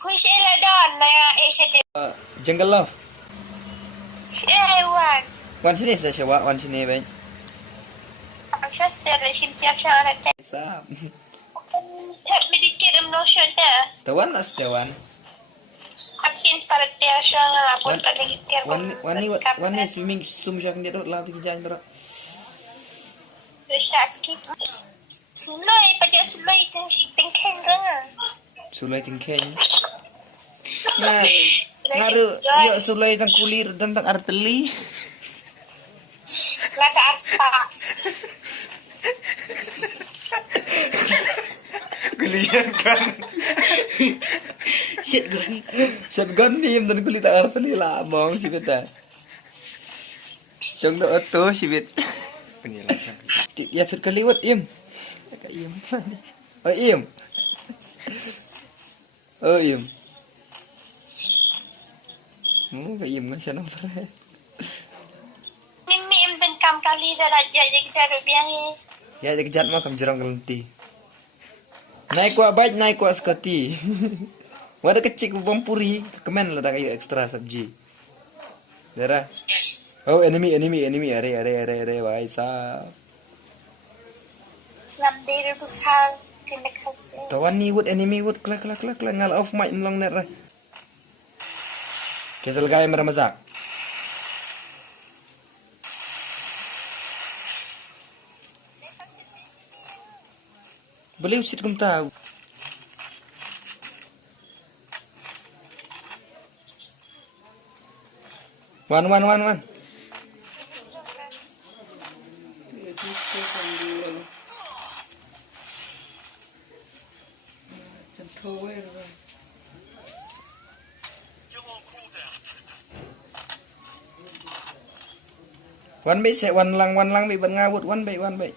Push ila doon na Asia din. Jungle Love. Ewan. Wan sini sa siya, wan sini ba? Ang siya sila siya siya na tayo. Sa. Hep medikit no siya na. Tawan as tawan. Akin para tayo siya nga abot lagi tayo. Wan ni swimming siya kang dito lang tigijan dito. Siya ki. Sulay pa dia sulay tingkeng nga. Sulay tingkeng. Nah, ngaru yo sulay tang kulir dan tang arteli. Lata aspa. Kulian kan. Shotgun nim dan kulit tang arteli lah mong sibet ta. Jong do to sibet. Penjelasan. Ya sekaliwat im. Im. Oh im. Oh im. Im kan siya nomor. Mimi imben kam kali dah raja jadi jaru biahe. Ya jadi jat mah kam jerang kelenti. Naik kuat baik naik kuat sekati. Wadah kecil bumpuri kemen lah dah kayu ekstra sabji. Darah. Oh enemy are baik sah. Ngam diri bukan kena kasih. Tawan ni wood enemy wood klak ngal off mic melong net lah. Kesel gaya meramazak. Boleh usit kum tahu. Wan. Wan baik set wan lang baik ban ngawut wan baik.